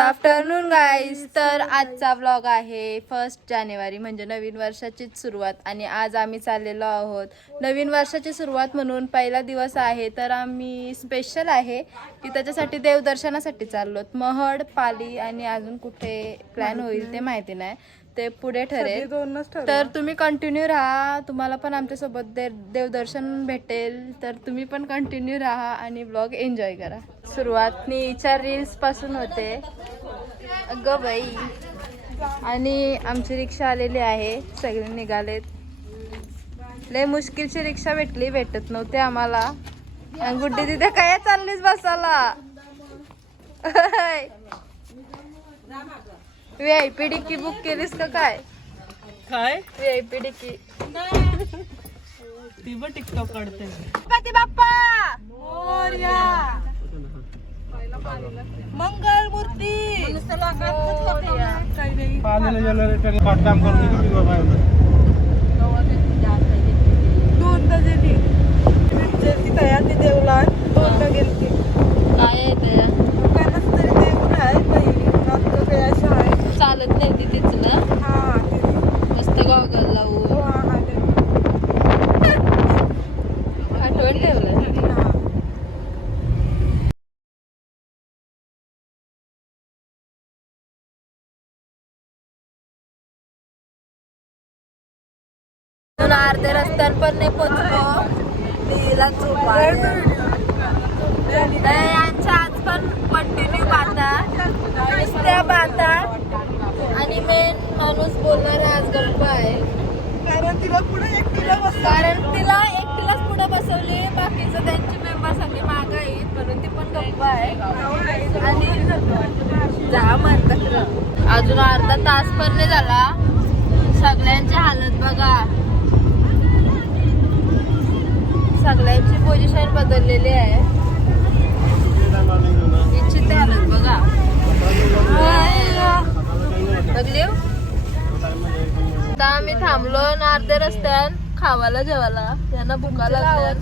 Afternoon guys तर आजचा blog आहे फर्स्ट जानेवारी म्हणजे नवीन वर्षाचीच सुरुवात. आणि आज आम्ही चाललेलो आहोत नवीन वर्षाची सुरुवात म्हणून पहिला दिवस आहे. तर आम्ही स्पेशल आहे की त्याच्यासाठी देवदर्शनासाठी चाललो महड पाली आणि अजून कुठे प्लॅन होईल ते माहिती नाही. ते पुढे ठरेल. दोनच तर तुम्ही कंटिन्यू राहा. तुम्हाला पण आमच्यासोबत दे देवदर्शन भेटेल. तर तुम्ही पण कंटिन्यू राहा आणि ब्लॉग एन्जॉय करा. सुरुवात नीच्या रील्सपासून होते. अगं बाई. आणि आमची रिक्षा आलेली आहे. सगळे निघालेत. लय मुश्किलची रिक्षा भेटली भेटत नव्हते आम्हाला. गुड्डी तिथे काय चाललीस बसाला V I P dicky book केलीस का काय? काय? व्ही आय पी डिक्की ती पण टिकटॉक काढते. गणपती बाप्पा! मंगल मूर्ती! काही नाही पाण्याला जनरेटर काम करून दिलं बाबा दोनदा गेली पिक्चरची तयारी देवला दोनदा गेली काय आहे ते दुकानात तरी देऊन आहे पहिली नाटकं काही अशा चालत नाही ती तिथलं हा ते- मस्त गॉगल लावून. हा, आठवण ठेवलं अर्ध्या रस्त्यावर पण नाही पोचलो. तिला झोपा यांच्या आज पण कंटिन्यू बाता नुसत्या बाता आणि मेन माणूस बोलणार आज गप्पा आहे. कारण तिला पुढे एकटीला बस कारण तिला एकटीलाच पुढे बसवली. बाकीचं त्यांचे मेंबर सगळे मागं आहेत म्हणून ती पण गप्पा आहे. आणि जा म्हणतात अजून अर्धा तास पण नाही झाला. सगळ्यांची हालत बघा. सगळ्यांची पोझिशन बदललेली आहे. आता आम्ही थांबलो आणि अर्ध्या रस्त्यात खावाला जेवायला. त्यांना भुका लागल्या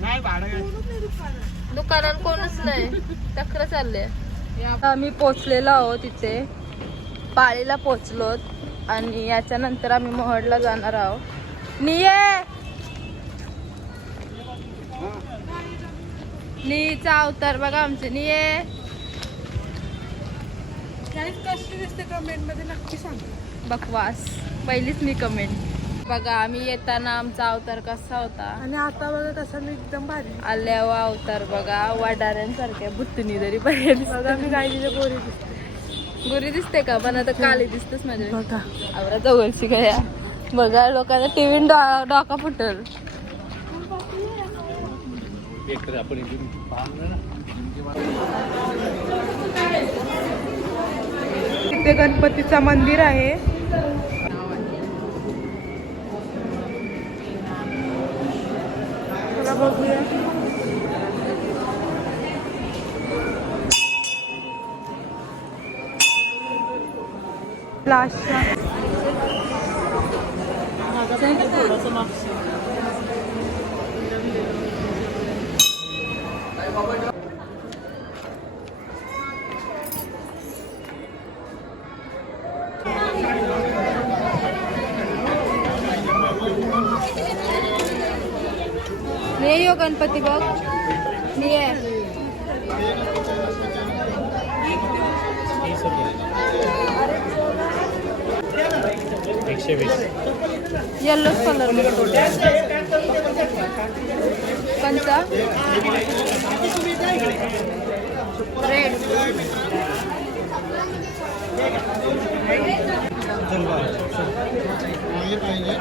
नाही भाडं दुकानात कोणच नाही. चक्र चालले आम्ही पोचलेलो आहोत तिथे पाळीला पोचलो आणि याच्या नंतर आम्ही महडला जाणार आहोत. निये! नीचा अवतार बघा आमचे. निये. कशी दिसते कमेंटमध्ये? नक्की सांगा. बकवास. पहिलीच मी कमेंट बघा आम्ही येताना आमचा अवतार कसा होता? आणि आता बघा कसं मी एकदम भारी. आल्यावा अवतार बघा वाडाऱ्यांसारख्या बुत्तनी जरी पाहिजे बघा मी गाडीच्या गोरी दिसते. गुरी दिसते का? पण आता काली दिसतेच माझ्या बघा. आवरा जवळची गया. बघा लोकांना टीव्ही डोका फुटल. एक तर आपण इथून इथे गणपतीचा मंदिर आहे. चला बघूया. लास्टचा नाही यो गणपती बघ. मी आहे एकशे वीस येल्लोच कलर कोणता रेड नाही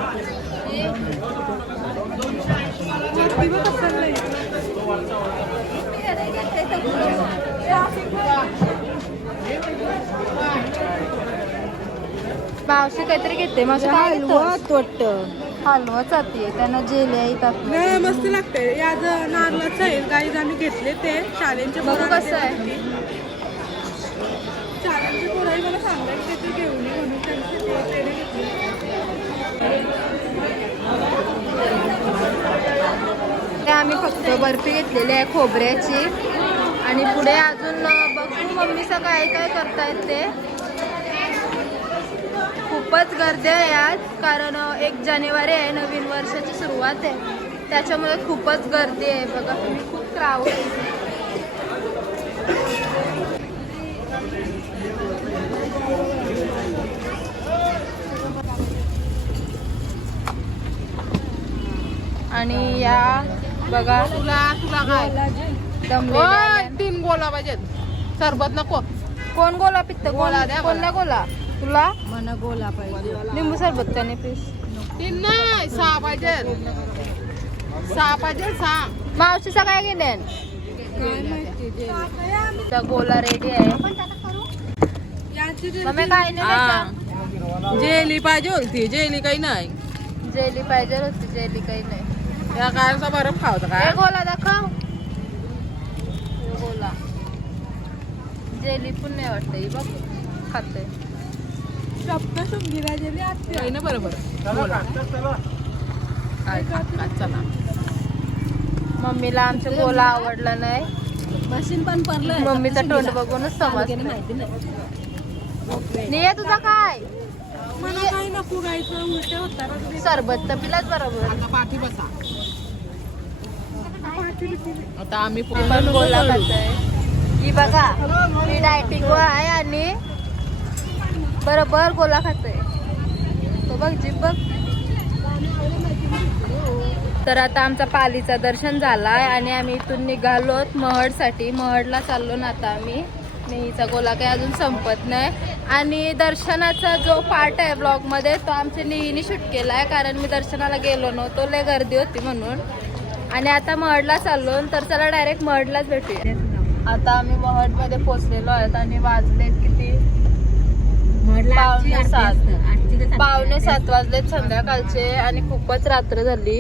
मावशी काहीतरी घेते काय घेतं? वाटतं. हलवा जाते त्यांना जेली आहे त्यात नाही मस्त लागते याच नारळाचं आहे काही आम्ही घेतले ते. शाळेंचे बघू कसं आहे. शाळेंचे पोराही मला सांगायचे ते घेऊन म्हणून त्यांचे घेतले. आम्ही फक्त बर्फी घेतलेली आहे खोबऱ्याची. आणि पुढे अजून अं, बघू मम्मीचं काय काय करतायत ते. खूपच गर्दी आहे आज कारण एक जानेवारी आहे नवीन वर्षाची सुरुवात आहे. त्याच्यामुळे खूपच गर्दी आहे. बघा तुम्ही खूप क्राऊड आणि या बघा. तुला तुला काय? दमलेल्या. तीन गोला पाहिजेत. सरबत नको. कोण गोला पित्त? गोला द्या कोण मला. गोला? तुला? मला गोला पाहिजे. लिंबू सरबत नाही प्लीज तीन नाही सहा पाहिजेत. सहा पाहिजे सहा. मावशीचा काय गेले गोला रेडी आहे. मम्मी काय नाही त्याच्यात? जेली पाहिजे होती जेली काही नाही. जेली पाहिजे होती जेली काही नाही. या कायचा बरफ हे काय गोला दाखव. हे गोला. जेली पण नाही वाटत. ही बघ खाते ना बरोबर. काय चला. मम्मीला आमच्या गोला आवडला नाही. मशीन पण पडलं मम्मीचा तोंड बघूनच समज माहिती नाही. निया तुझा काय? मला काही नको गायचं उलट्या होतात. सरबत तर पिलाच बरोबर. आता पाठी बसा. आता आम्ही पण गोला खातोय ही बघा मी डायटिंग वर आहे आणि बरोबर गोला खातोय. तो बघ जीप बघ. तर आता आमचा पालीचा दर्शन झालाय आणि आम्ही इथून निघालोत महडसाठी. महडला चाललो ना आता आम्ही. नेहीचा गोला काही अजून संपत नाही. आणि दर्शनाचा जो पार्ट आहे ब्लॉगमध्ये तो आमच्या नेहीने शूट केलाय. कारण मी दर्शनाला गेलो नव्हतो. लय गर्दी होती म्हणून. आणि आता महडला चाललो तर चला डायरेक्ट महडलाच भेटूया. आता आम्ही महडमध्ये पोहोचलेलो आहेत आणि वाजलेत किती? पावणे सात. पावणे सात वाजलेत संध्याकाळचे आणि खूपच रात्र झाली.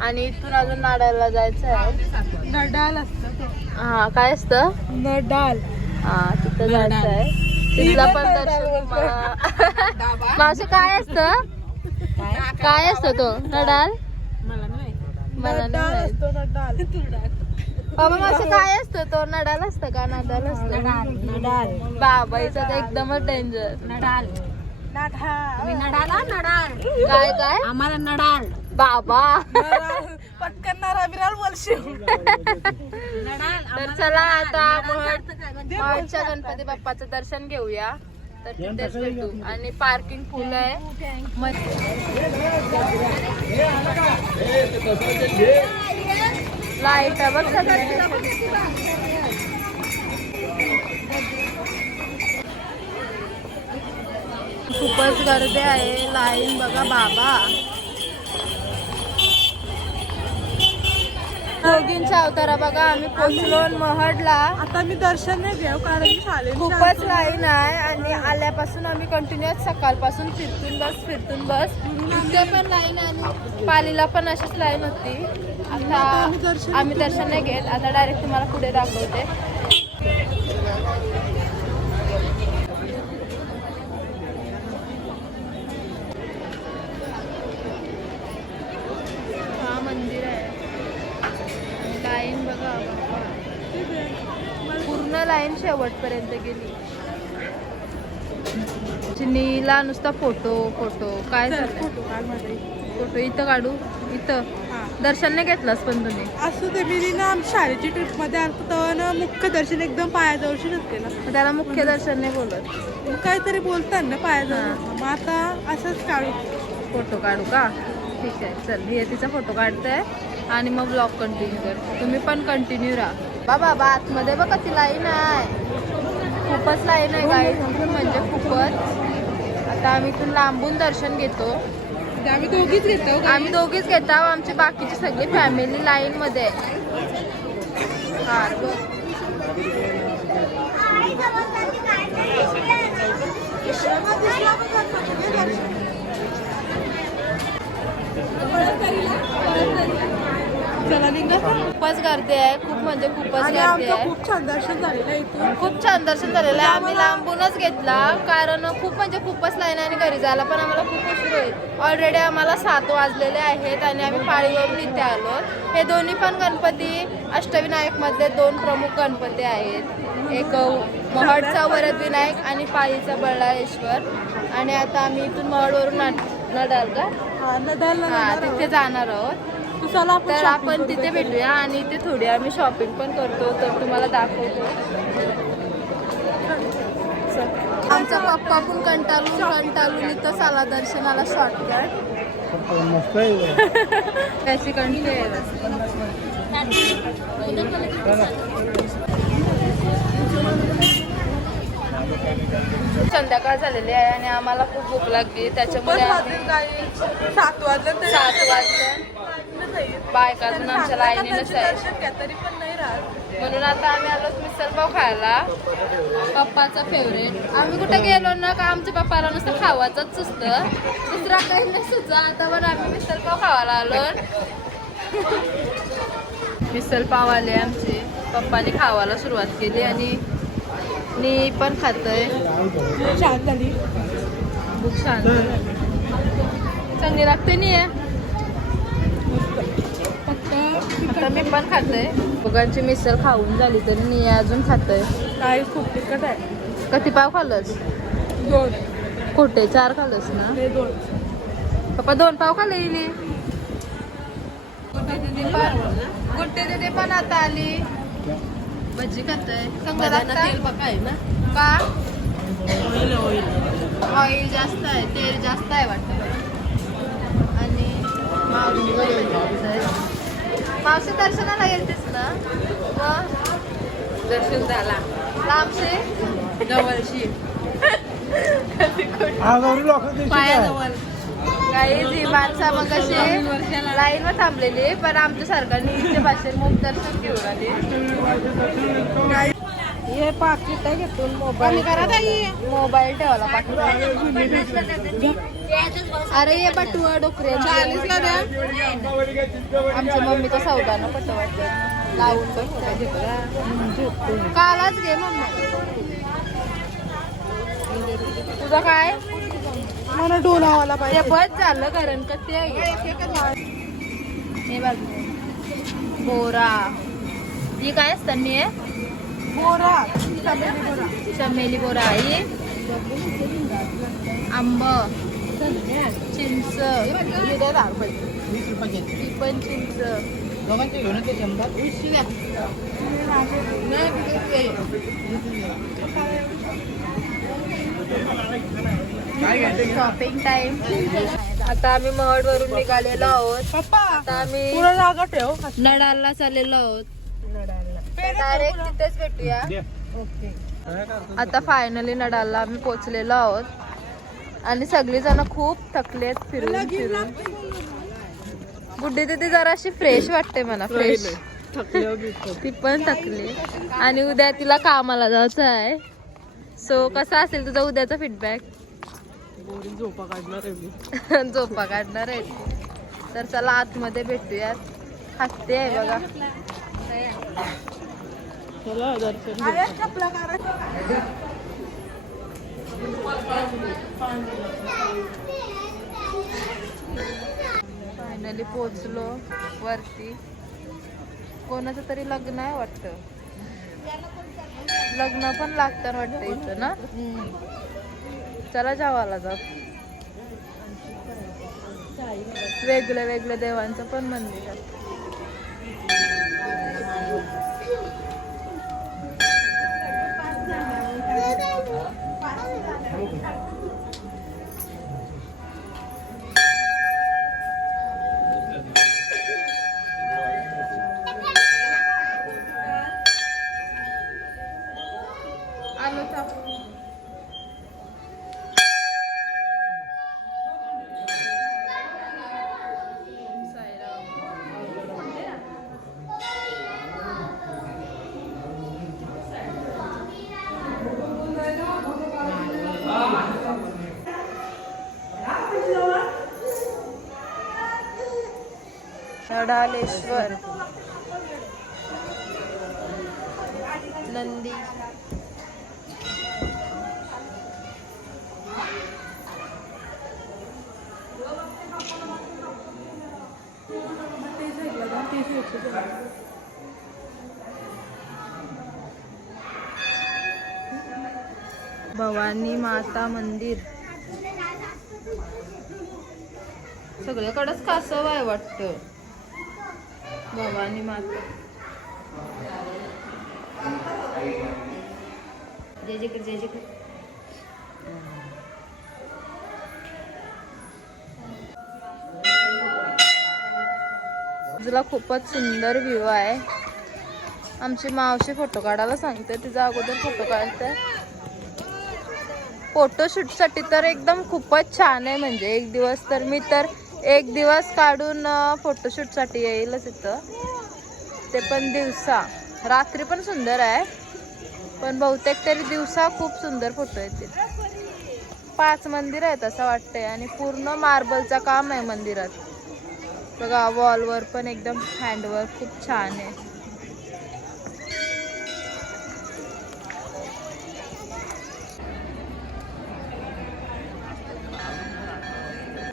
आणि इथून अजून नाड्याला जायचं आहे. नडाल असतं हा काय असतं? नडाल. हा तिथं जायचं आहे. तिथला पण दर्शन मावशी काय असतं? काय असतं तो? नडाल? मला नाही माहीत. असतो नडाल बाबा मावशी काय असतं? तो नडाल असतं का? नडाल असतं. नडाल. बाबाईचा तर एकदमच डेंजर नडाल. नडाला. नडाल? काय काय? आम्हाला नडाल. बाबा. पटकन नरा बिराल बोलशील. तर चला आता महड महडच्या गणपती बाप्पाचं दर्शन घेऊया. तर तिथेच भेटू. आणि पार्किंग फुल आहे. मस्त. लाइट सगळ्या खूपच गर्दी आहे. लाईन बघा बाबा. दोघींचा अवतारा बघा. आम्ही पोचलो महडला. आता मी दर्शन नाही घेऊ कारण खूपच लाईन आहे आणि आल्यापासून आम्ही कंटिन्युअस सकाळपासून फिरतून बस फिरतून बस. इथे पण लाईन आणि पालीला पण अशीच लाईन होती. आता आम्ही दर्शन नाही घेत. आता डायरेक्ट तुम्हाला पुढे दाखवते. हा मंदिर आहे. लाईन बघा. पूर्ण लाईन शेवटपर्यंत गेली. चिनीला नुसता फोटो फोटो. काय झालं फोटो काढ फोटो इथं काढू? इथं. दर्शन नाही घेतलंस पण तुम्ही? असं ते मी ना आमच्या शाळेची ट्रिपमध्ये आलतो तेव्हा ना मुख्य दर्शन एकदम पायाजवळशीच केलं मग त्याला मुख्य दर्शन नाही बोलत मग काहीतरी बोलतात ना पायाजवळ मग आता असंच काढू. फोटो काढू का? ठीक आहे चल. हे तिचा फोटो काढते आणि मग ब्लॉग कंटिन्यू कर तुम्ही पण कंटिन्यू राहा. बाबा बा आतमध्ये बघा ती लाईन आहे. खूपच लाईन आहे गाई म्हणजे खूपच. आता आम्ही इथून लांबून दर्शन घेतो. आम्ही दोघीच घेतो आम्ही दोघीच घेतो आमची बाकीची सगळी फॅमिली लाईन मध्ये. आहे. हा, बघ. चला निघा खूपच गर्दी आहे. खूप म्हणजे खूपच गर्दी आहे. खूप छान दर्शन झालेलं आहे इथून. खूप छान दर्शन झालेलं आहे. आम्ही लांबूनच घेतला. कारण खूप म्हणजे खूपच लाईन आणि घरी जायला पण आम्हाला खूप उशीर होईल. ऑलरेडी आम्हाला सात वाजलेले आहेत आणि आम्ही पाळीवरून इथे आलो. हे दोन्ही पण गणपती अष्टविनायक मधले दोन प्रमुख गणपती आहेत. एक महडचा वरदविनायक आणि पाळीचा बळाळेश्वर आणि आता आम्ही इथून महडवरून नडाल का जाणार तिथे. जाणार आहोत. चला आपण तर shopping आपण करू तिथे. भेटूया आणि इथे थोडी आम्ही शॉपिंग पण करतो तर तुम्हाला दाखवतो. आमचा पप्पा पण कंटाळून कंटाळून इथं साला दर्शनाला शॉर्टकट मस्त आहे त्याची संध्याकाळ झालेली आहे आणि आम्हाला खूप भूक लागली पण त्याच्यामुळे आम्ही काही सात वाजले तरी. सात वाजता बायका अजून आमच्या लाईनीनच आहे. तरी पण नाही राहत. म्हणून आता आम्ही आलो मिसल पाव खायला. पप्पाचा फेवरेट आम्ही कुठे गेलो ना का आमच्या पप्पाला नुसतं खावाचंच सुचतं दुसरा काही नाही सुचत आता पण आम्ही मिसल पाव खावायला आलो. मिसल पाव आले आमचे. पप्पाने खावायला सुरुवात केली आणि मी पण खातोय. छान झाली खूप शांत. चांगली लागते नाही आहे. आता मी पण खातोय. दोघांची मिसळ खाऊन झाली तरी मी अजून खातोय. काही खूप तिखट आहे. किती पाव खाल्लंस? दोन. खोटे चार खाल्लंस ना? दोन. पप्पा दोन पाव खाल्ले इली गुड्डे दिदी पण आता आली. भजी खातोय. चांगलं लागतं का? ऑइल जास्त आहे तेल जास्त आहे वाटतं. आणि मावशी दर्शनाला गेलतीस ना? मग दर्शन झाला. लांबशे. जवळशी पायाजवळ. काही ही माणसं मग कशी लाईन वर थांबलेली पण आमच्या सरकारने इथे भाषेत मुख दर्शन घेऊन आले. हे पाकिट आहे घेतून मोबाईल करा मोबाईल ठेवायला पाठवून अरे ये बटुआ डोकरे. चाळीसला द्या. आमच्या मम्मीचा सौदानं पट वाटतं लावून बघ. कालाच घे मम्मी. तुझं काय? मला डोलावाला पाहिजे. बस झालं कारण का ते हे बघ. बोरा. ही काय असतं आहे बोरा. चमेली बोरा. चमेली बोरा ही आंब. चिंच पण चिंच शॉपिंग टाइम आता आम्ही महड वरून निघालेलो आहोत. पप्पा आता आम्ही जागा ठेव. नडालला चाललेलो आहोत. डायरेक्ट तिथेच भेटूया. आता फायनली नडालला आम्ही पोचलेलो आहोत. आणि सगळी जण खूप थकलेत फिरून फिरून. गुड्डी तिथे जराशी फ्रेश वाटते मला फ्रेश ती पण थकली. आणि उद्या तिला कामाला जायचं आहे. सो कसा असेल तुझा उद्याचा फीडबॅक झोपा काढणार आहे झोपा काढणार आहे. तर चला आतमध्ये भेटूयात. हसते आहे बघा. चला दर्शन फायनली पोचलो वरती. कोणाचं तरी लग्न आहे वाटतं? लग्न पण लागतं वाटतं इथं ना? चला जावाला जा वेगळ्या वेगळ्या देवांचं पण मंदिर आहे. आलो थांब. अडालेश्वर नंदी. भवानी माता मंदिर. सगळ्याकडेच कासव आहे वाटतं. भवानी माता. जय जिकडे जय जिकडे तुला खूपच सुंदर व्ह्यू आहे. आमची मावशी फोटो काढायला सांगते तिचा अगोदर फोटो काढते. फोटोशूटसाठी तर एकदम खूपच छान आहे म्हणजे एक दिवस तर मी तर एक दिवस काढून फोटोशूटसाठी येईलच इथं. ते पण दिवसा. रात्री पण सुंदर आहे पण बहुतेक तरी दिवसा खूप सुंदर फोटो येतील. पाच मंदिर आहेत असं वाटतंय आणि पूर्ण मार्बलचं काम आहे मंदिरात. बघा वॉलवर पण एकदम हँडवर्क खूप छान आहे.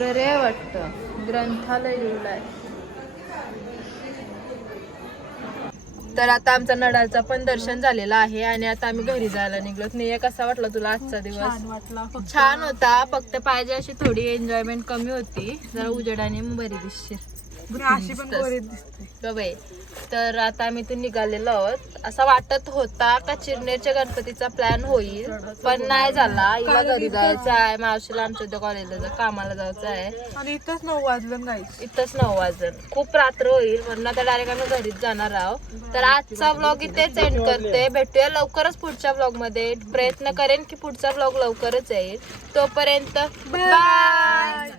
रे वाटतं. ग्रंथालय लिहिलंय. तर आता आमचा नडालचा पण दर्शन झालेलं आहे आणि आता आम्ही घरी जायला निघलो. नाही कसा वाटला तुला आजचा दिवस? छान होता. फक्त पाहिजे अशी थोडी एन्जॉयमेंट कमी होती. जरा उजेडाने बरी दिसशील. अशी पण गोरी दिसते. गबाई तर आता आम्ही इथून निघालेलो आहोत. असं वाटत होता का चिरनेरच्या गणपतीचा प्लॅन होईल पण नाही झाला. हिला घरी जायचं आहे. मावशीला आमच्या इथं कॉलेजला कामाला जायचं आहे. आणि इथंच नऊ वाजलं गाईच इथंच नऊ वाजन खूप रात्र होईल म्हणून आता डायरेक्ट आम्ही घरीच जाणार आहोत. तर आजचा ब्लॉग इथेच एंड करते. भेटूया लवकरच पुढच्या ब्लॉगमध्ये. प्रयत्न करेन की पुढचा ब्लॉग लवकरच येईल. तोपर्यंत बाय